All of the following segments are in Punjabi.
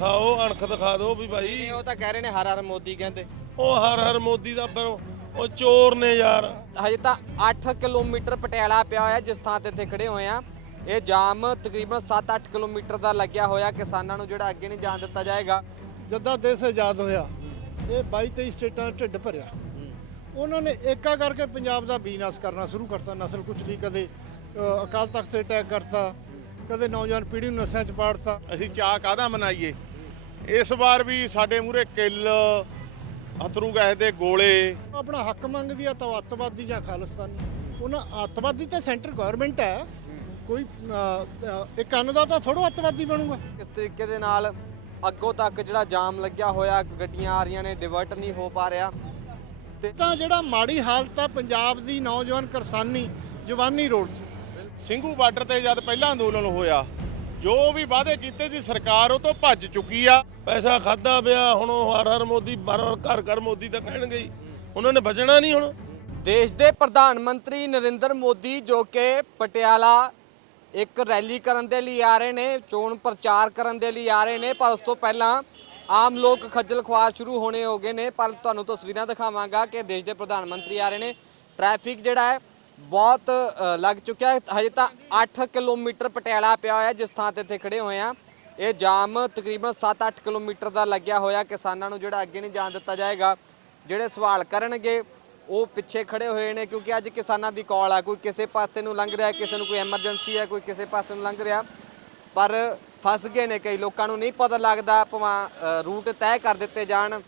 ਦਿਖਾਓ ਅਣਖ ਦਿਖਾ ਦਿਓ ਵੀ ਭਾਈ। ਨਹੀਂ ਉਹ ਤਾਂ ਕਹਿ ਰਹੇ ਨੇ ਹਰ ਹਰ ਮੋਦੀ ਕਹਿੰਦੇ। ਉਹ ਹਰ ਹਰ ਮੋਦੀ ਦਾ ਪਰ ਉਹ ਚੋਰ ਨੇ ਯਾਰ। ਹਜੇ ਤਾਂ 8 ਕਿਲੋਮੀਟਰ ਪਟਿਆਲਾ ਪਿਆ ਹੋਇਆ ਜਿਸ ਥਾਂ ਤੇ ਇੱਥੇ ਖੜੇ ਹੋਏ ਆ। ਇਹ ਜਾਮ ਤਕਰੀਬਨ 7-8 ਕਿਲੋਮੀਟਰ ਦਾ ਲੱਗਿਆ ਹੋਇਆ ਕਿਸਾਨਾਂ ਨੂੰ ਜਿਹੜਾ ਅੱਗੇ ਨਹੀਂ ਜਾਣ ਦਿੱਤਾ ਜਾਏਗਾ। ਜਦਾਂ ਦੇਸ਼ ਆਜ਼ਾਦ ਹੋਇਆ ਇਹ 22 23 ਸਟੇਟਾਂ ਢਿੱਡ ਭਰਿਆ। ਉਹਨਾਂ ਨੇ ਏਕਾ ਕਰਕੇ ਪੰਜਾਬ ਦਾ ਵਿਨਾਸ਼ ਕਰਨਾ ਸ਼ੁਰੂ ਕਰਤਾ ਨਸਲ ਕੁਚਲੀ ਕਦੇ ਅਕਾਲ ਤਖਤ ਤੇ ਅਟੈਕ ਕਰਤਾ ਕਦੇ ਨੌਜਵਾਨ ਪੀੜ੍ਹੀ ਨੂੰ ਨਸ਼ਿਆਂ 'ਚ ਪਾੜਤਾ। ਅਸੀਂ ਚਾਹ ਕਾਹਦਾ ਮਨਾਈਏ? ਇਸ ਵਾਰ ਵੀ ਸਾਡੇ ਮੂਰੇ ਕਿੱਲ ਅਥਰੂ ਗੈਸ ਦੇ ਗੋਲੇ। ਆਪਣਾ ਹੱਕ ਮੰਗਦੀ ਆ ਤਾਂ ਉਹ ਅੱਤਵਾਦੀ ਜਾਂ ਖਾਲਿਸਤਾਨੀ। ਉਹਨਾਂ ਅੱਤਵਾਦੀ ਤਾਂ ਸੈਂਟਰ ਗਵਰਨਮੈਂਟ ਹੈ। ਕੋਈ ਅ, ਅ, ਇੱਕ ਅੰਨਦਾਤਾ ਥੋੜੋ ਅੱਤਵਾਦੀ ਬਣੂਗਾ। ਕਿਸ ਤਰੀਕੇ ਦੇ ਨਾਲ ਅੱਗੋਂ ਤੱਕ ਜਿਹੜਾ ਜਾਮ ਲੱਗਿਆ ਹੋਇਆ ਗੱਡੀਆਂ ਆ ਰਹੀਆਂ ਨੇ ਡਿਵਰਟ ਨਹੀਂ ਹੋ ਪਾ ਰਿਹਾ। ਤੇ ਤਾਂ ਜਿਹੜਾ ਮਾੜੀ ਹਾਲਤ ਆ ਪੰਜਾਬ ਦੀ ਨੌਜਵਾਨ ਕਿਸਾਨੀ ਜਵਾਨੀ ਰੋਡ ਸਿੰਘੂ ਬਾਰਡਰ ਤੇ ਜਦ ਪਹਿਲਾ ਅੰਦੋਲਨ ਹੋਇਆ ਜੋ ਵੀ ਵਾਅਦੇ ਕੀਤੇ ਸੀ ਸਰਕਾਰ ਉਹ ਤੋਂ ਭੱਜ ਚੁੱਕੀ ਆ। ਪੈਸਾ ਖਾਦਾ ਪਿਆ ਹੁਣ ਉਹ ਹਰ ਹਰ ਮੋਦੀ ਬਾਰ ਬਾਰ ਘਰ ਘਰ ਮੋਦੀ ਤਾਂ ਕਹਿਣਗੇ ਹੀ ਉਹਨਾਂ ਨੇ ਬਚਣਾ ਨਹੀਂ ਹੁਣ। ਦੇਸ਼ ਦੇ ਪ੍ਰਧਾਨ ਮੰਤਰੀ ਨਰਿੰਦਰ ਮੋਦੀ ਜੋ ਕਿ ਪਟਿਆਲਾ ਇੱਕ ਰੈਲੀ ਕਰਨ ਦੇ ਲਈ ਆ ਰਹੇ ਨੇ ਚੋਣ ਪ੍ਰਚਾਰ ਕਰਨ ਦੇ ਲਈ ਆ ਰਹੇ ਨੇ ਪਰ ਉਸ ਤੋਂ ਪਹਿਲਾਂ ਆਮ ਲੋਕ ਖੱਜਲ ਖੁਆਰ ਸ਼ੁਰੂ ਹੋਣੇ ਹੋ ਗਏ ਨੇ ਪਰ ਤੁਹਾਨੂੰ ਤਸਵੀਰਾਂ ਦਿਖਾਵਾਂਗਾ ਕਿ ਦੇਸ਼ ਦੇ ਪ੍ਰਧਾਨ ਮੰਤਰੀ ਆ ਰਹੇ ਨੇ। ਟ੍ਰੈਫਿਕ ਜਿਹੜਾ ਹੈ ਬਹੁਤ ਅ, ਲੱਗ ਚੁੱਕਿਆ ਹੈ। ਹਜੇ ਤਾਂ 8 ਕਿਲੋਮੀਟਰ ਪਟਿਆਲਾ ਪਿਆ ਹੋਇਆ ਜਿਸ ਥਾਂ ਤੇ ਇੱਥੇ ਖੜੇ ਹੋਏ ਆ ਇਹ ਜਾਮ ਤਕਰੀਬਨ 7-8 ਕਿਲੋਮੀਟਰ ਦਾ ਲੱਗਿਆ ਹੋਇਆ ਕਿਸਾਨਾਂ ਨੂੰ ਜਿਹੜਾ ਅੱਗੇ ਨਹੀਂ ਜਾਣ ਦਿੱਤਾ ਜਾਏਗਾ। ਜਿਹੜੇ ਸਵਾਲ ਕਰਨਗੇ ਉਹ ਪਿੱਛੇ ਖੜੇ ਹੋਏ ਨੇ ਕਿਉਂਕਿ ਅੱਜ ਕਿਸਾਨਾਂ ਦੀ ਕਾਲ ਆ ਕੋਈ ਕਿਸੇ ਪਾਸੇ ਨੂੰ ਲੰਘ ਰਿਹਾ ਕਿਸੇ ਨੂੰ ਕੋਈ ਐਮਰਜੈਂਸੀ ਹੈ ਕੋਈ ਕਿਸੇ ਪਾਸੇ ਨੂੰ ਲੰਘ ਰਿਹਾ। ਪਰ ਫਸ ਗਏ ਨੇ ਕਈ ਲੋਕਾਂ ਨੂੰ ਨਹੀਂ ਪਤਾ ਲੱਗਦਾ ਭਾਵੇਂ ਅ, ਰੂਟ ਤੈਅ ਕਰ ਦਿੱਤੇ ਜਾਣ।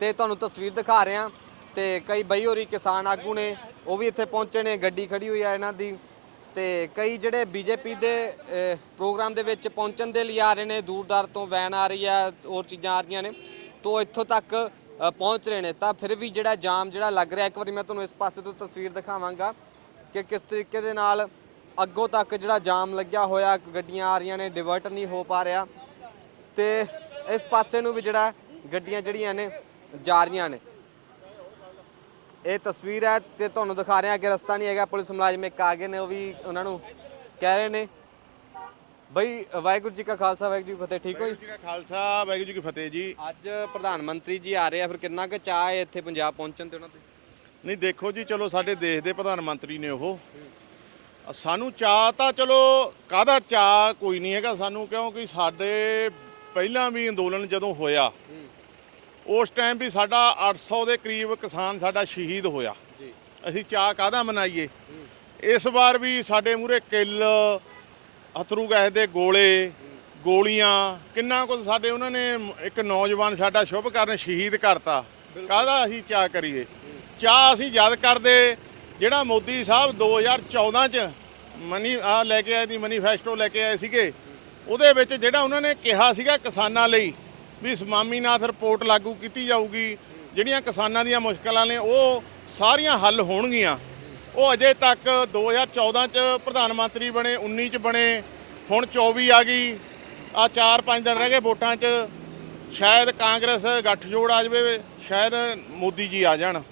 ਤੇ ਤੁਹਾਨੂੰ ਤਸਵੀਰ ਦਿਖਾ ਰਿਹਾ ਤੇ ਕਈ ਬਈ ਹੋਰੀ ਕਿਸਾਨ ਆਗੂ ਨੇ ਉਹ ਵੀ ਇੱਥੇ ਪਹੁੰਚੇ ਨੇ, ਗੱਡੀ ਖੜੀ ਹੋਈ ਆ ਇਹਨਾਂ ਦੀ। ਤੇ ਕਈ ਜਿਹੜੇ ਬੀਜੇਪੀ ਦੇ ਪ੍ਰੋਗਰਾਮ ਦੇ ਵਿੱਚ ਪਹੁੰਚਣ ਦੇ ਲਈ ਆ ਰਹੇ ਨੇ, ਦੂਰਦਾਰ ਤੋਂ ਵੈਨ ਆ ਰਹੀ ਆ, ਹੋਰ ਚੀਜ਼ਾਂ ਆ ਰਹੀਆਂ ਨੇ, ਤੋਂ ਇੱਥੋਂ ਤੱਕ ਪਹੁੰਚ ਰਹੇ ਨੇ। ਤਾਂ ਫਿਰ ਵੀ ਜਿਹੜਾ ਜਾਮ ਜਿਹੜਾ ਲੱਗ ਰਿਹਾ, ਇੱਕ ਵਾਰੀ ਮੈਂ ਤੁਹਾਨੂੰ ਇਸ ਪਾਸੇ ਤੋਂ ਤਸਵੀਰ ਦਿਖਾਵਾਂਗਾ ਕਿ ਕਿਸ ਤਰੀਕੇ ਦੇ ਨਾਲ ਅੱਗੋਂ ਤੱਕ ਜਿਹੜਾ ਜਾਮ ਲੱਗਿਆ ਹੋਇਆ, ਗੱਡੀਆਂ ਆ ਰਹੀਆਂ ਨੇ ਡਿਵਰਟ ਨਹੀਂ ਹੋ ਪਾ ਰਿਹਾ। ਤੇ ਇਸ ਪਾਸੇ ਨੂੰ ਵੀ ਜਿਹੜਾ ਗੱਡੀਆਂ ਜਿਹੜੀਆਂ ਨੇ, ਜਾ ਰਹੀਆਂ ਨੇ। ਇਹ ਤਸਵੀਰ ਹੈ ਤੇ ਤੁਹਾਨੂੰ ਦਿਖਾ ਰਿਹਾ ਕਿ ਰਸਤਾ ਨਹੀਂ ਹੈਗਾ ਪੁਲਿਸ ਮੁਲਾਜ਼ਮ ਇੱਕ ਆ ਗਏ ਨੇ ਉਹ ਵੀ ਉਹਨਾਂ ਨੂੰ ਕਹਿ ਰਹੇ ਨੇ। ਬਈ ਵਾਹਿਗੁਰੂ ਜੀ ਕਾ ਖਾਲਸਾ ਵਾਹਿਗੁਰੂ ਜੀ ਕੀ ਫਤਿਹ ਠੀਕ ਹੋ ਜੀ? ਜੀ ਕਾ ਖਾਲਸਾ ਵਾਹਿਗੁਰੂ ਜੀ ਕੀ ਫਤਿਹ ਜੀ। ਅੱਜ ਪ੍ਰਧਾਨ ਮੰਤਰੀ ਜੀ ਆ ਰਹੇ ਆ ਫਿਰ ਕਿੰਨਾ ਕੁ ਚਾਹ ਹੈ ਇੱਥੇ ਪੰਜਾਬ ਪਹੁੰਚਣ ਤੇ ਉਹਨਾਂ ਦੇ ਨਹੀਂ ਦੇਖੋ ਜੀ ਚਲੋ ਸਾਡੇ ਦੇਸ਼ ਦੇ ਪ੍ਰਧਾਨ ਮੰਤਰੀ ਨੇ ਉਹ। ਸਾਨੂੰ ਚਾਹ ਤਾਂ ਚਲੋ ਕਾਹਦਾ ਚਾਹ ਕੋਈ ਨਹੀਂ ਹੈਗਾ ਸਾਨੂੰ ਕਿਉਂਕਿ ਸਾਡੇ ਪਹਿਲਾਂ ਵੀ ਅੰਦੋਲਨ ਜਦੋਂ ਹੋਇਆ ਉਸ ਟਾਈਮ ਵੀ ਸਾਡਾ 800 ਦੇ ਕਰੀਬ ਕਿਸਾਨ ਸਾਡਾ ਸ਼ਹੀਦ ਹੋਇਆ। ਜੀ। ਅਸੀਂ ਚਾਹ ਕਾਹਦਾ ਮਨਾਈਏ? ਇਸ ਵਾਰ ਵੀ ਸਾਡੇ ਮੂਰੇ ਕਿੱਲ ਅਥਰੂ ਗੈਸ ਦੇ ਗੋਲੇ ਗੋਲੀਆਂ ਕਿੰਨਾ ਕੁਝ ਸਾਡੇ ਉਹਨਾਂ ਨੇ ਇੱਕ ਨੌਜਵਾਨ ਸਾਡਾ ਸ਼ੁਭ ਕਰਨ ਸ਼ਹੀਦ ਕਰਤਾ। ਕਾਹਦਾ ਅਸੀਂ ਚਾਹ ਕਰੀਏ? ਚਾਹ ਅਸੀਂ ਯਾਦ ਕਰਦੇ ਜਿਹੜਾ ਮੋਦੀ ਸਾਹਿਬ 2014 ਚ ਮਨੀ ਆ ਲੈ ਕੇ ਆਏ ਦੀ ਮੈਨੀਫੈਸਟੋ ਲੈ ਕੇ ਆਏ ਸੀਗੇ ਉਹਦੇ ਵਿੱਚ ਜਿਹੜਾ ਉਹਨਾਂ ਨੇ ਕਿਹਾ ਸੀਗਾ ਕਿਸਾਨਾਂ ਲਈ ਵੀ ਸਮਾਮੀਨਾਥ ਰਿਪੋਰਟ ਲਾਗੂ ਕੀਤੀ ਜਾਊਗੀ। ਜਿਹੜੀਆਂ ਕਿਸਾਨਾਂ ਦੀਆਂ ਮੁਸ਼ਕਲਾਂ ਨੇ, ਉਹ ਸਾਰੀਆਂ ਹੱਲ ਹੋਣਗੀਆਂ। ਉਹ ਅਜੇ ਤੱਕ 2014 ਚ ਪ੍ਰਧਾਨ ਮੰਤਰੀ ਬਣੇ 19 ਚ ਬਣੇ, ਹੁਣ 24 ਆ ਗਈ। ਆ 4-5 ਦਿਨ ਰਹਿ ਗਏ ਵੋਟਾਂ 'ਚ। ਸ਼ਾਇਦ ਕਾਂਗਰਸ ਗੱਠਜੋੜ ਆ ਜਾਵੇ, ਸ਼ਾਇਦ ਮੋਦੀ ਜੀ ਆ ਜਾਣ।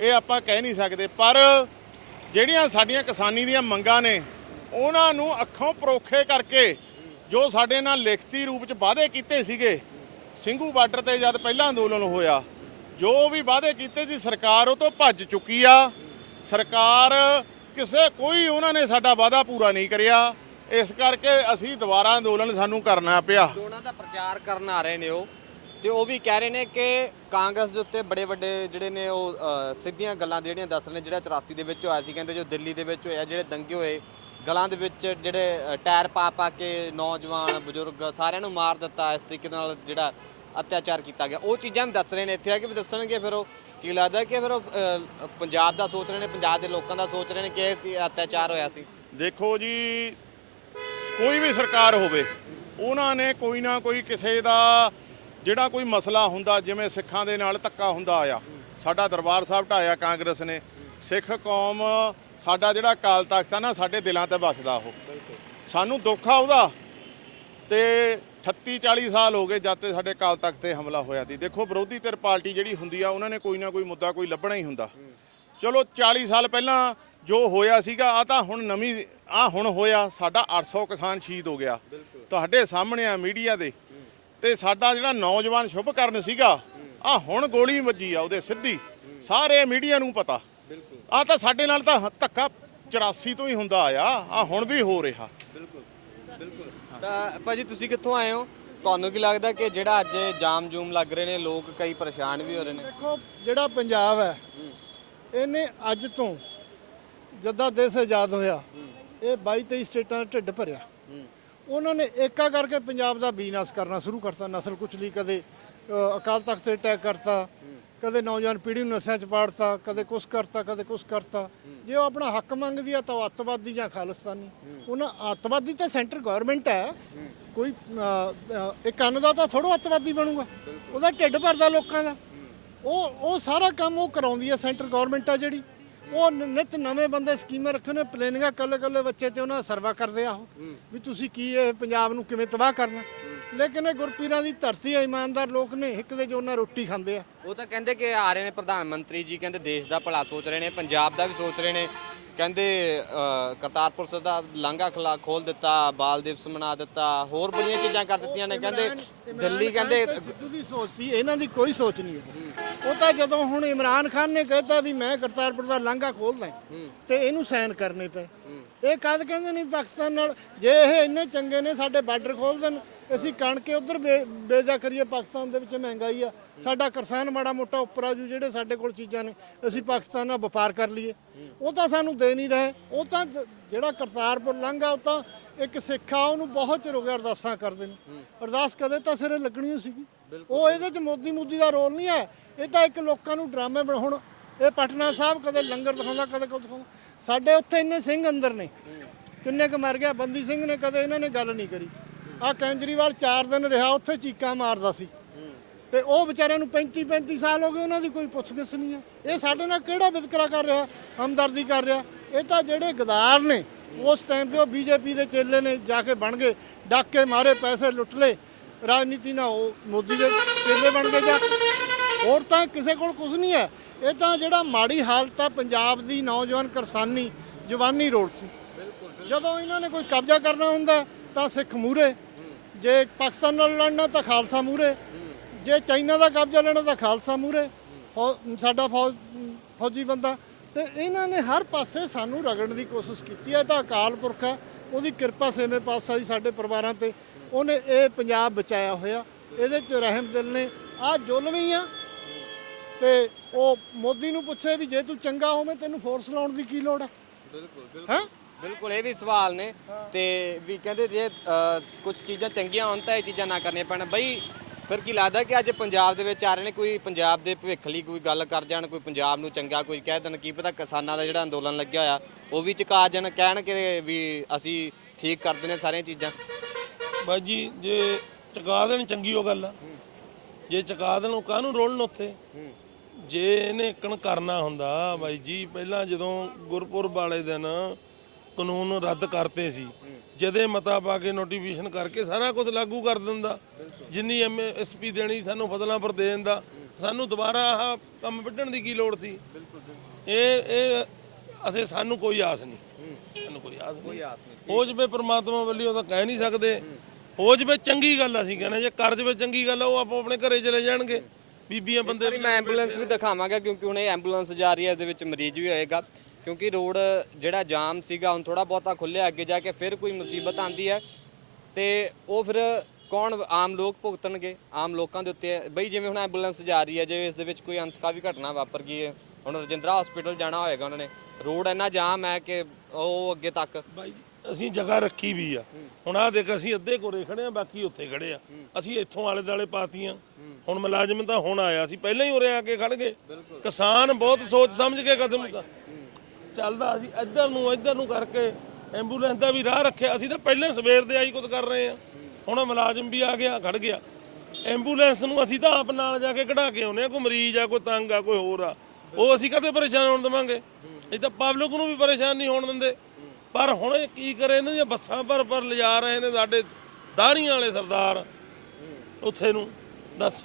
ਇਹ ਆਪਾਂ ਕਹਿ ਨਹੀਂ ਸਕਦੇ। ਪਰ ਜਿਹੜੀਆਂ ਸਾਡੀਆਂ ਕਿਸਾਨੀ ਦੀਆਂ ਮੰਗਾਂ ਨੇ, ਉਹਨਾਂ ਨੂੰ ਅੱਖੋਂ ਪਰੋਖੇ ਕਰਕੇ ਜੋ ਸਾਡੇ ਨਾਲ ਲਿਖਤੀ ਰੂਪ 'ਚ ਵਾਅਦੇ ਕੀਤੇ ਸੀਗੇ ਸਿੰਘੂ ਬਾਰਡਰ ਤੇ ਜਦ ਪਹਿਲਾ ਅੰਦੋਲਨ ਹੋਇਆ ਜੋ ਵੀ ਵਾਅਦੇ ਕੀਤੇ ਸੀ ਸਰਕਾਰ ਉਹ ਤੋਂ ਭੱਜ ਚੁੱਕੀ ਆ। ਸਰਕਾਰ ਕਿਸੇ ਕੋਈ ਉਹਨਾਂ ਨੇ ਸਾਡਾ ਵਾਅਦਾ ਪੂਰਾ ਨਹੀਂ ਕਰਿਆ। ਇਸ ਕਰਕੇ ਅਸੀਂ ਦੁਬਾਰਾ ਅੰਦੋਲਨ ਸਾਨੂੰ ਕਰਨਾ ਪਿਆ। ਚੋਣਾਂ ਦਾ ਪ੍ਰਚਾਰ ਕਰਨ ਆ ਰਹੇ ਨੇ ਉਹ। ਤੇ ਉਹ ਵੀ ਕਹਿ ਰਹੇ ਨੇ ਕਿ ਕਾਂਗਰਸ ਦੇ ਉੱਤੇ ਬੜੇ ਵੱਡੇ ਜਿਹੜੇ ਨੇ ਉਹ ਅ, ਸਿੱਧੀਆਂ ਗੱਲਾਂ ਜਿਹੜੀਆਂ ਦੱਸ ਰਹੇ ਨੇ ਜਿਹੜਾ 84 ਦੇ ਵਿੱਚ ਹੋਇਆ ਸੀ ਕਹਿੰਦੇ ਜੋ ਦਿੱਲੀ ਦੇ ਵਿੱਚ ਹੋਇਆ ਜਿਹੜੇ ਦੰਗੇ ਹੋਏ ਗਲਾਂ ਦੇ ਵਿੱਚ ਜਿਹੜੇ ਟਾਇਰ ਪਾ ਪਾ ਕੇ ਨੌਜਵਾਨ ਬਜ਼ੁਰਗ ਸਾਰਿਆਂ ਨੂੰ ਮਾਰ ਦਿੱਤਾ ਇਸ ਤਰੀਕੇ ਨਾਲ ਜਿਹੜਾ ਅਤਿਆਚਾਰ ਕੀਤਾ ਗਿਆ। ਉਹ ਚੀਜ਼ਾਂ ਵੀ ਦੱਸ ਰਹੇ ਨੇ ਇੱਥੇ ਆ ਕੇ ਵੀ ਦੱਸਣਗੇ ਫਿਰ ਉਹ। ਕੀ ਲੱਗਦਾ ਕਿ ਫਿਰ ਉਹ ਅ, ਪੰਜਾਬ ਦਾ ਸੋਚ ਰਹੇ ਨੇ ਪੰਜਾਬ ਦੇ ਲੋਕਾਂ ਦਾ ਸੋਚ ਰਹੇ ਨੇ ਕਿ ਇਹ ਅਤਿਆਚਾਰ ਹੋਇਆ ਸੀ? ਦੇਖੋ ਜੀ ਕੋਈ ਵੀ ਸਰਕਾਰ ਹੋਵੇ ਉਹਨਾਂ ਨੇ ਕੋਈ ਨਾ ਕੋਈ ਕਿਸੇ ਦਾ ਜਿਹੜਾ ਕੋਈ ਮਸਲਾ ਹੁੰਦਾ ਜਿਵੇਂ ਸਿੱਖਾਂ ਦੇ ਨਾਲ ਧੱਕਾ ਹੁੰਦਾ ਆਇਆ। ਸਾਡਾ ਦਰਬਾਰ ਸਾਹਿਬ ਢਾਇਆ ਕਾਂਗਰਸ ਨੇ। ਸਿੱਖ ਕੌਮ ਸਾਡਾ ਜਿਹੜਾ ਅਕਾਲ ਤਖਤ ਆ ਨਾ, ਸਾਡੇ ਦਿਲਾਂ ਤੇ ਵੱਸਦਾ ਉਹ। ਸਾਨੂੰ ਦੁੱਖ ਆ ਉਹਦਾ। ਤੇ 38 40 ਸਾਲ ਹੋ ਗਏ ਜਦ ਤੇ ਸਾਡੇ ਅਕਾਲ ਤਖਤ ਤੇ ਹਮਲਾ ਹੋਇਆ ਸੀ। ਦੇਖੋ, ਵਿਰੋਧੀ ਧਿਰ ਪਾਰਟੀ ਜਿਹੜੀ ਹੁੰਦੀ ਆ, ਉਹਨਾਂ ਨੇ ਕੋਈ ਨਾ ਕੋਈ ਮੁੱਦਾ ਕੋਈ ਲੱਭਣਾ ਹੀ ਹੁੰਦਾ। ਚਲੋ 40 ਸਾਲ ਪਹਿਲਾਂ ਜੋ ਹੋਇਆ ਸੀਗਾ ਆ ਤਾਂ ਹੁਣ ਨਵੀਂ ਆ ਹੁਣ ਹੋਇਆ। ਸਾਡਾ 800 ਕਿਸਾਨ ਸ਼ਹੀਦ ਹੋ ਗਿਆ। ਤੁਹਾਡੇ ਸਾਹਮਣੇ ਆ ਮੀਡੀਆ ਦੇ। ਤੇ ਸਾਡਾ ਜਿਹੜਾ ਨੌਜਵਾਨ ਸ਼ੁਭ ਕਰਨ ਸੀਗਾ ਆ ਹੁਣ ਗੋਲੀ ਵੱਜੀ ਆ ਉਹਦੇ ਸਿੱਧੀ। ਸਾਰੇ ਮੀਡੀਆ ਨੂੰ ਪਤਾ। ਆ ਤਾਂ ਸਾਡੇ ਨਾਲ ਤਾਂ ਧੱਕਾ 84 ਤੋਂ ਹੀ ਹੁੰਦਾ ਆਇਆ ਆ ਹੁਣ ਵੀ ਹੋ ਰਿਹਾ। ਤਾਂ ਭਾਜੀ ਤੁਸੀਂ ਕਿੱਥੋਂ ਆਏ ਹੋ? ਤੁਹਾਨੂੰ ਕੀ ਲੱਗਦਾ ਕਿ ਜਿਹੜਾ ਅੱਜ ਜਾਮ ਜੂਮ ਲੱਗ ਰਹੇ ਨੇ ਲੋਕ ਕਈ ਪਰੇਸ਼ਾਨ ਵੀ ਹੋ ਰਹੇ ਨੇ? ਦੇਖੋ ਜਿਹੜਾ ਪੰਜਾਬ ਹੈ ਇਹਨੇ ਅੱਜ ਤੋਂ ਜਦਾਂ ਦੇਸ਼ ਆਜ਼ਾਦ ਹੋਇਆ ਇਹ 22 23 ਸਟੇਟਾਂ ਦਾ ਢਿੱਡ ਭਰਿਆ। ਉਹਨਾਂ ਨੇ ਏਕਾ ਕਰਕੇ ਪੰਜਾਬ ਦਾ ਵਿਨਾਸ਼ ਕਰਨਾ ਸ਼ੁਰੂ ਕਰਤਾ ਨਸਲ ਕੁਚਲੀ ਕਦੇ ਅਕਾਲ ਤਖਤ ਤੇ ਅਟੈਕ ਕਰਤਾ ਕਦੇ ਨੌਜਵਾਨ ਪੀੜ੍ਹੀ ਨੂੰ ਨਸ਼ਿਆਂ 'ਚ ਪਾੜਤਾ, ਕਦੇ ਕੁਛ ਕਰਤਾ, ਕਦੇ ਕੁਛ ਕਰਤਾ। ਜੇ ਉਹ ਆਪਣਾ ਹੱਕ ਮੰਗਦੀ ਆ ਤਾਂ ਉਹ ਅੱਤਵਾਦੀ ਜਾਂ ਖਾਲਿਸਤਾਨੀ। ਉਹਨਾਂ ਅੱਤਵਾਦੀ ਤਾਂ ਸੈਂਟਰ ਗਵਰਨਮੈਂਟ ਹੈ। ਕੋਈ ਇੱਕ ਅੰਨ ਦਾ ਤਾਂ ਥੋੜੋ ਅੱਤਵਾਦੀ ਬਣੂਗਾ। ਉਹਦਾ ਢਿੱਡ ਭਰਦਾ ਲੋਕਾਂ ਦਾ। ਉਹ ਉਹ ਸਾਰਾ ਕੰਮ ਉਹ ਕਰਾਉਂਦੀ ਹੈ ਸੈਂਟਰ ਗਵਰਨਮੈਂਟ ਆ ਜਿਹੜੀ। ਉਹ ਨ- ਨਿੱਤ ਨਵੇਂ ਬੰਦੇ ਸਕੀਮਾਂ ਰੱਖੇ ਨੇ ਪਲੈਨਿੰਗਾਂ ਕੱਲੇ ਕੱਲੇ ਬੱਚੇ ਤੇ ਉਹਨਾਂ ਦਾ ਸਰਵਾ ਕਰਦੇ ਆ ਉਹ। ਵੀ ਤੁਸੀਂ ਕੀ ਇਹ ਪੰਜਾਬ ਨੂੰ ਕਿਵੇਂ ਤਬਾਹ ਕਰਨਾ? ਲੇਕਿਨ ਇਹ ਗੁਰਪੀਰਾਂ ਦੀ ਧਰਤੀ ਹੈ ਇਮਾਨਦਾਰ ਲੋਕ ਨੇ ਇੱਕ ਦੇ ਜੋ ਉਹਨਾਂ ਰੋਟੀ ਖਾਂਦੇ ਆ। ਉਹ ਤਾਂ ਕਹਿੰਦੇ ਕਿ ਆ ਰਹੇ ਨੇ ਪ੍ਰਧਾਨ ਮੰਤਰੀ ਜੀ ਕਹਿੰਦੇ ਦੇਸ਼ ਦਾ ਭਲਾ ਸੋਚ ਰਹੇ ਨੇ ਪੰਜਾਬ ਦਾ ਵੀ ਸੋਚ ਰਹੇ ਨੇ। ਕਹਿੰਦੇ ਅ, ਕਰਤਾਰਪੁਰ ਸਾਹਿਬ ਦਾ ਲਾਂਘਾ ਖਲਾ ਖੋਲ ਦਿੱਤਾ ਬਾਲ ਦਿਵਸ ਮਨਾ ਦਿੱਤਾ ਹੋਰ ਬੜੀਆਂ ਚੀਜ਼ਾਂ ਕਰ ਦਿੱਤੀਆਂ ਨੇ। ਕਹਿੰਦੇ ਦਿੱਲੀ ਕਹਿੰਦੇ ਤੇ ਸਿੱਧੂ ਦੀ ਸੋਚ ਸੀ ਇਹਨਾਂ ਦੀ ਕੋਈ ਸੋਚ ਨਹੀਂ ਹੈ। ਉਹ ਤਾਂ ਜਦੋਂ ਹੁਣ ਇਮਰਾਨ ਖਾਨ ਨੇ ਕਹਿਤਾ ਵੀ ਮੈਂ ਕਰਤਾਰਪੁਰ ਦਾ ਲਾਂਘਾ ਖੋਲਦਾ ਤੇ ਇਹਨੂੰ ਸਾਈਨ ਕਰਨੇ ਪਏ। ਇਹ ਕਦ ਕਹਿੰਦੇ ਨਹੀਂ ਪਾਕਿਸਤਾਨ ਨਾਲ ਜੇ ਇਹ ਇੰਨੇ ਚੰਗੇ ਨੇ ਸਾਡੇ ਬਾਰਡਰ ਖੋਲ ਦੇਣ। ਅਸੀਂ ਕਣਕ ਉਧਰ ਬੇਜਾ ਕਰੀਏ ਪਾਕਿਸਤਾਨ ਦੇ ਵਿੱਚ ਮਹਿੰਗਾਈ ਆ। ਸਾਡਾ ਕਿਸਾਨ ਮਾੜਾ ਮੋਟਾ ਉੱਪਰ ਆਜੂ ਜਿਹੜੇ ਸਾਡੇ ਕੋਲ ਚੀਜ਼ਾਂ ਨੇ ਅਸੀਂ ਪਾਕਿਸਤਾਨ ਨਾਲ ਵਪਾਰ ਕਰ ਲਈਏ। ਉਹ ਤਾਂ ਸਾਨੂੰ ਦੇ ਨਹੀਂ ਰਹੇ। ਉਹ ਤਾਂ ਜਿਹੜਾ ਕਰਤਾਰਪੁਰ ਲੰਘਾ ਉਹ ਤਾਂ ਇੱਕ ਸਿੱਖ ਉਹਨੂੰ ਬਹੁਤ ਚਿਰ ਹੋ ਗਿਆ ਅਰਦਾਸਾਂ ਕਰਦੇ ਨੇ। ਅਰਦਾਸ ਕਦੇ ਤਾਂ ਸਿਰੇ ਲੱਗਣੀ ਸੀਗੀ। ਉਹ ਇਹਦੇ ਚ ਮੋਦੀ ਮੋਦੀ ਦਾ ਰੋਲ ਨਹੀਂ ਹੈ। ਇਹ ਤਾਂ ਇੱਕ ਲੋਕਾਂ ਨੂੰ ਡਰਾਮੇ ਬਣ ਹੁਣ ਇਹ ਪਟਨਾ ਸਾਹਿਬ ਕਦੇ ਲੰਗਰ ਦਿਖਾਉਂਦਾ ਕਦੇ ਕੁਝ ਦਿਖਾਉਂਦਾ। ਸਾਡੇ ਉੱਥੇ ਇੰਨੇ ਸਿੰਘ ਅੰਦਰ ਨੇ। ਕਿੰਨੇ ਕੁ ਮਰ ਗਿਆ ਬੰਦੀ ਸਿੰਘ ਨੇ ਕਦੇ ਇਹਨਾਂ ਨੇ ਗੱਲ ਨਹੀਂ ਕਰੀ। ਆ ਕੇਂਜਰੀਵਾਲ 4 ਦਿਨ ਰਿਹਾ, ਉੱਥੇ ਚੀਕਾਂ ਮਾਰਦਾ ਸੀ। ਤੇ ਉਹ ਵਿਚਾਰਿਆਂ ਨੂੰ 35 35 ਸਾਲ ਹੋ ਗਏ, ਉਹਨਾਂ ਦੀ ਕੋਈ ਪੁੱਛਗਿੱਛ ਨਹੀਂ ਹੈ ਇਹ ਸਾਡੇ ਨਾਲ ਕਿਹੜਾ ਵਿਤਕਰਾ ਕਰ ਰਿਹਾ, ਹਮਦਰਦੀ ਕਰ ਰਿਹਾ? ਇਹ ਤਾਂ ਜਿਹੜੇ ਗਦਾਰ ਨੇ, ਉਸ ਟਾਈਮ ਤੇ ਉਹ ਬੀਜੇਪੀ ਦੇ ਚੇਲੇ ਨੇ, ਜਾ ਕੇ ਬਣ ਗਏ, ਡਾਕੇ ਮਾਰੇ, ਪੈਸੇ ਲੁੱਟ ਲਏ। ਰਾਜਨੀਤੀ ਨਾਲ ਉਹ ਮੋਦੀ ਦੇ ਚੇਲੇ ਬਣ ਗਏ ਜਾਂ ਹੋਰ ਤਾਂ ਕਿਸੇ ਕੋਲ ਕੁਝ ਨਹੀਂ ਹੈ। ਇਹ ਤਾਂ ਜਿਹੜਾ ਮਾੜੀ ਹਾਲਤ ਆ, ਪੰਜਾਬ ਦੀ ਨੌਜਵਾਨ ਕਿਸਾਨੀ ਜਵਾਨੀ ਰੋਡ ਸੀ। ਜਦੋਂ ਇਹਨਾਂ ਨੇ ਕੋਈ ਕਬਜ਼ਾ ਕਰਨਾ ਹੁੰਦਾ, ਤਾਂ ਸਿੱਖ ਮੂਰੇ ਜੇ ਪਾਕਿਸਤਾਨ ਨਾਲ ਲੜਨਾ ਤਾਂ ਖਾਲਸਾ ਮੂਰੇ ਜੇ ਚਾਈਨਾ ਦਾ ਕਬਜ਼ਾ ਲੈਣਾ ਤਾਂ ਖਾਲਸਾ ਮੂਰੇ ਸਾਡਾ ਫੌਜ ਫੌਜੀ ਬੰਦਾ। ਤੇ ਇਹਨਾਂ ਨੇ ਹਰ ਪਾਸੇ ਸਾਨੂੰ ਰਗੜਨ ਦੀ ਕੋਸ਼ਿਸ਼ ਕੀਤੀ ਹੈ। ਤਾਂ ਅਕਾਲ ਪੁਰਖ ਹੈ। ਉਹਦੀ ਕਿਰਪਾ ਸੇਵੇਂ ਪਾਤਸ਼ਾਹੀ ਸਾਡੇ ਪਰਿਵਾਰਾਂ ਤੇ। ਉਹਨੇ ਇਹ ਪੰਜਾਬ ਬਚਾਇਆ ਹੋਇਆ। ਇਹਦੇ ਚ ਰਹਿਮ ਦਿਲ ਨੇ। ਆ ਜ਼ੁਲਮ ਆ। ਤੇ ਉਹ ਮੋਦੀ ਨੂੰ ਪੁੱਛੇ ਵੀ ਜੇ ਤੂੰ ਚੰਗਾ ਹੋਵੇਂ ਤੈਨੂੰ ਫੋਰਸ ਲਾਉਣ ਦੀ ਕੀ ਲੋੜ ਹੈ? ਬਿਲਕੁਲ। ਹੈ? ਬਿਲਕੁਲ, ਇਹ ਵੀ ਸਵਾਲ ਨੇ ਤੇ ਵੀ ਕਹਿੰਦੇ ਜੇ ਕੁਝ ਚੀਜ਼ਾਂ ਚੰਗੀਆਂ ਹੋਣ ਤਾਂ ਇਹ ਚੀਜ਼ਾਂ ਨਾ ਕਰਨੀਆਂ ਪੈਣ। ਬਈ ਫਿਰ ਕੀ ਲੱਗਦਾ ਕਿ ਅੱਜ ਪੰਜਾਬ ਦੇ ਵਿੱਚ ਆ ਰਹੇ ਨੇ, ਕੋਈ ਪੰਜਾਬ ਦੇ ਭਵਿੱਖ ਲਈ ਕੋਈ ਗੱਲ ਕਰ ਜਾਣ, ਕੋਈ ਪੰਜਾਬ ਨੂੰ ਚੰਗਾ ਕੋਈ ਕਹਿ ਦੇਣ, ਕੀ ਪਤਾ ਕਿਸਾਨਾਂ ਦਾ ਜਿਹੜਾ ਅੰਦੋਲਨ ਲੱਗਿਆ ਹੋਇਆ, ਉਹ ਵੀ ਚੁਕਾ ਜਾਣ, ਕਹਿਣ ਕਿ ਵੀ ਅਸੀਂ ਠੀਕ ਕਰਦੇ ਨੇ ਸਾਰੀਆਂ ਚੀਜ਼ਾਂ। ਬਾਈ ਜੀ, ਜੇ ਚੁਕਾ ਦੇਣ ਚੰਗੀ ਉਹ ਗੱਲ ਆ। ਜੇ ਚੁਕਾ ਦੇਣ, ਉਹ ਕਾਹਨੂੰ ਰੋਲਣ ਉੱਥੇ? ਜੇ ਇਹਨੇ ਇੱਕਣ ਕਰਨਾ ਹੁੰਦਾ, ਬਾਈ ਜੀ, ਪਹਿਲਾਂ ਜਦੋਂ ਗੁਰਪੁਰਬ ਵਾਲੇ ਦਿਨ ਕਾਨੂੰਨ ਰੱਦ ਕਰਤੇ ਸੀ। ਜਦੇ ਮਤਾ ਪਾ ਕੇ ਨੋਟੀਫਿਕੇਸ਼ਨ ਕਰਕੇ ਸਾਰਾ ਕੁਝ ਲਾਗੂ ਕਰ ਦਿੰਦਾ। ਜਿੰਨੀ ਐਮਐਸਪੀ ਦੇਣੀ ਸਾਨੂੰ ਫਸਲਾਂ ਪਰ ਦੇ ਦਿੰਦਾ। ਸਾਨੂੰ ਦੁਬਾਰਾ ਆਹ ਕੰਮ ਵੱਢਣ ਦੀ ਕੀ ਲੋੜ ਸੀ? ਇਹ ਇਹ ਅਸੀਂ, ਸਾਨੂੰ ਕੋਈ ਆਸ ਨਹੀਂ। ਸਾਨੂੰ ਕੋਈ ਆਸ ਨਹੀਂ। ਹੋ ਜਵੇ ਪ੍ਰਮਾਤਮਾ ਵੱਲੋਂ ਉਹ ਤਾਂ ਕਹਿ ਨਹੀਂ ਸਕਦੇ। ਹੋ ਜਿਵੇਂ ਚੰਗੀ ਗੱਲ ਅਸੀਂ ਕਹਿੰਦੇ ਜੇ ਕਰ ਜਵੇ ਚੰਗੀ ਗੱਲ ਉਹ ਆਪੋ ਆਪਣੇ ਘਰੇ ਚਲੇ ਜਾਣਗੇ। ਬੀਬੀਆਂ ਬੰਦੇ ਮੈਂ ਐਂਬੂਲੈਂਸ ਵੀ ਦਿਖਾਵਾਂਗਾ, ਕਿਉਂਕਿ ਹੁਣ ਇਹ ਐਂਬੂਲੈਂਸ ਜਾ ਰਹੀ ਹੈ, ਇਹਦੇ ਵਿੱਚ ਮਰੀਜ਼ ਵੀ ਹੋਏਗਾ। ਕਿਉਂਕਿ ਰੋਡ ਜਿਹੜਾ ਜਾਮ ਸੀਗਾ ਹੁਣ ਥੋੜਾ ਬਹੁਤਾ ਖੁੱਲਿਆ ਅੱਗੇ ਜਾ ਕੇ ਫਿਰ ਕੋਈ ਮੁਸੀਬਤ ਆਂਦੀ ਹੈ। ਤੇ ਉਹ ਫਿਰ ਕੌਣ ਆਮ ਲੋਕ ਭੁਗਤਣਗੇ? ਆਮ ਲੋਕਾਂ ਦੇ ਉੱਤੇ ਹੈ। ਬਈ ਜਿਵੇਂ ਹੁਣ ਐਂਬੂਲੈਂਸ ਜਾ ਰਹੀ ਹੈ ਜੇ ਇਸ ਦੇ ਵਿੱਚ ਕੋਈ ਅਨਸਕਾ ਵੀ ਘਟਨਾ ਵਾਪਰ ਗਈ ਹੈ ਹੁਣ ਰਜਿੰਦਰਾ ਹਸਪੀਟਲ ਜਾਣਾ ਹੋਏਗਾ ਉਹਨਾਂ ਨੇ। ਰੋਡ ਇੰਨਾ ਜਾਮ ਹੈ ਕਿ ਉਹ ਅੱਗੇ ਤੱਕ। ਬਾਈ ਜੀ, ਅਸੀਂ ਜਗ੍ਹਾ ਰੱਖੀ ਵੀ ਆ। ਹੁਣ ਆਹ ਦੇਖ ਅਸੀਂ ਅੱਧੇ ਕੋਰੇ ਖੜੇ ਆ ਬਾਕੀ ਉੱਥੇ ਖੜੇ ਆ। ਅਸੀਂ ਇੱਥੋਂ ਆਲੇ ਦਾਲੇ ਪਾਤੀਆਂ। ਹੁਣ ਮੁਲਾਜ਼ਮ ਤਾਂ ਹੁਣ ਆਇਆ ਸੀ ਪਹਿਲਾਂ ਹੀ ਉਰੇ ਆ ਕੇ ਖੜ ਗਏ। ਕਿਸਾਨ ਬਹੁਤ ਸੋਚ ਸਮਝ ਕੇ ਕਦਮ ਚੱਲਦਾ, ਅਸੀਂ ਇੱਧਰ ਨੂੰ ਇੱਧਰ ਨੂੰ ਕਰਕੇ ਐਂਬੂਲੈਂਸ ਦਾ ਵੀ ਰਾਹ ਰੱਖਿਆ। ਅਸੀਂ ਤਾਂ ਪਹਿਲਾਂ ਸਵੇਰ ਦੇ ਆਈ ਕੁਝ ਕਰ ਰਹੇ ਆ ਹੁਣ ਮੁਲਾਜ਼ਮ ਵੀ ਆ ਗਿਆ ਖੜ ਗਿਆ। ਐਂਬੂਲੈਂਸ ਨੂੰ ਅਸੀਂ ਤਾਂ ਆਪ ਨਾਲ ਜਾ ਕੇ ਕਢਾ ਕੇ ਆਉਨੇ ਆ ਕੋਈ ਮਰੀਜ਼ ਆ, ਕੋਈ ਤੰਗ ਆ, ਕੋਈ ਹੋਰ ਆ। ਉਹ ਅਸੀਂ ਕਦੇ ਪਰੇਸ਼ਾਨ ਹੋਣ ਦੇਵਾਂਗੇ? ਇਹ ਤਾਂ ਪਬਲਿਕ ਨੂੰ ਵੀ ਪਰੇਸ਼ਾਨ ਨਹੀਂ ਹੋਣ ਦਿੰਦੇ। ਪਰ ਹੁਣ ਇਹ ਕੀ ਕਰੇ, ਇਹਨਾਂ ਦੀਆਂ ਬੱਸਾਂ ਪਰ ਪਰ ਲਿਜਾ ਰਹੇ ਨੇ ਸਾਡੇ ਦਾੜੀਆਂ ਵਾਲੇ ਸਰਦਾਰ। ਉੱਥੇ ਨੂੰ ਦੱਸ।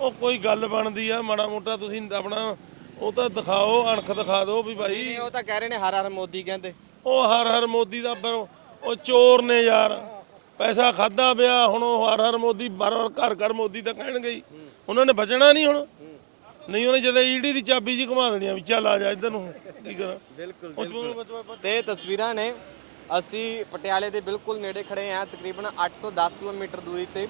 ਉਹ ਕੋਈ ਗੱਲ ਬਣਦੀ ਆ, ਮਾੜਾ ਮੋਟਾ ਤੁਸੀਂ ਆਪਣਾ ਉਹ ਤਾਂ ਦਿਖਾਓ ਅਣਖ ਦਿਖਾ ਦਿਓ ਵੀ ਭਾਈ। ਨਹੀਂ ਉਹ ਤਾਂ ਕਹਿ ਰਹੇ ਨੇ ਹਰ ਹਰ ਮੋਦੀ ਕਹਿੰਦੇ। ਉਹ ਹਰ ਹਰ ਮੋਦੀ ਦਾ ਪਰ ਉਹ ਚੋਰ ਨੇ ਯਾਰ। ਪੈਸਾ ਖਾਦਾ ਪਿਆ ਹੁਣ ਉਹ ਹਰ ਹਰ ਮੋਦੀ ਬਾਰ ਬਾਰ ਘਰ ਘਰ ਮੋਦੀ ਤਾਂ ਕਹਿਣਗੇ ਹੀ। ਉਹਨਾਂ ਨੇ ਬਚਣਾ ਨਹੀਂ ਹੁਣ। ਨਹੀਂ ਉਹਨੇ ਜਦੋਂ ਈਡੀ ਦੀ ਚਾਬੀ ਜੀ ਘੁਮਾ ਦੇਣੀ ਆ ਵੀ ਚੱਲ ਆ ਜਾ ਇੱਧਰ ਨੂੰ ਕੀ ਕਰਾਂ। ਬਿਲਕੁਲ ਤੇ ਇਹ ਤਸਵੀਰਾਂ ਨੇ ਅਸੀਂ ਪਟਿਆਲੇ ਦੇ ਬਿਲਕੁਲ ਨੇੜੇ ਖੜੇ ਆ ਤਕਰੀਬਨ 8 ਤੋਂ 10 ਕਿਲੋਮੀਟਰ ਦੂਰੀ ਤੇ।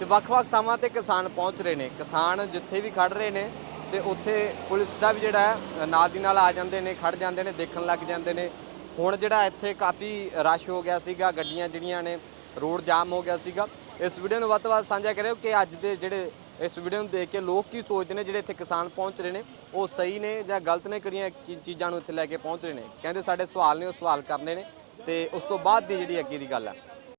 ਤੇ ਵੱਖ-ਵੱਖ ਥਾਵਾਂ ਤੇ ਕਿਸਾਨ ਪਹੁੰਚ ਰਹੇ ਨੇ। ਕਿਸਾਨ ਜਿੱਥੇ ਵੀ ਖੜ ਰਹੇ ਨੇ ਤੇ ਉੱਥੇ ਪੁਲਿਸ ਦਾ ਵੀ ਜਿਹੜਾ ਹੈ, ਨਾਲ ਦੀ ਨਾਲ ਆ ਜਾਂਦੇ ਨੇ, ਖੜ ਜਾਂਦੇ ਨੇ, ਦੇਖਣ ਲੱਗ ਜਾਂਦੇ ਨੇ। ਹੁਣ ਜਿਹੜਾ ਇੱਥੇ ਕਾਫੀ ਰਸ਼ ਹੋ ਗਿਆ ਸੀਗਾ, ਗੱਡੀਆਂ ਜਿਹੜੀਆਂ ਨੇ, ਰੋਡ ਜਾਮ ਹੋ ਗਿਆ ਸੀਗਾ। ਇਸ ਵੀਡੀਓ ਨੂੰ ਵੱਧ ਤੋਂ ਵੱਧ ਸਾਂਝਾ ਕਰਿਓ ਕਿ ਅੱਜ ਦੇ ਜਿਹੜੇ ਇਸ ਵੀਡੀਓ ਨੂੰ ਦੇਖ ਕੇ ਲੋਕ ਕੀ ਸੋਚਦੇ ਨੇ, ਜਿਹੜੇ ਇੱਥੇ ਕਿਸਾਨ ਪਹੁੰਚ ਰਹੇ ਨੇ, ਉਹ ਸਹੀ ਨੇ ਜਾਂ ਗਲਤ ਨੇ, ਕਿਹੜੀਆਂ ਚੀ- ਚੀਜ਼ਾਂ ਨੂੰ ਇੱਥੇ ਲੈ ਕੇ ਪਹੁੰਚ ਰਹੇ ਨੇ। ਕਹਿੰਦੇ ਸਾਡੇ ਸਵਾਲ ਨੇ, ਉਹ ਸਵਾਲ ਕਰਨੇ ਨੇ ਤੇ ਉਸ ਤੋਂ ਬਾਅਦ ਦੀ ਜਿਹੜੀ ਅੱਗੇ ਦੀ ਗੱਲ ਹੈ।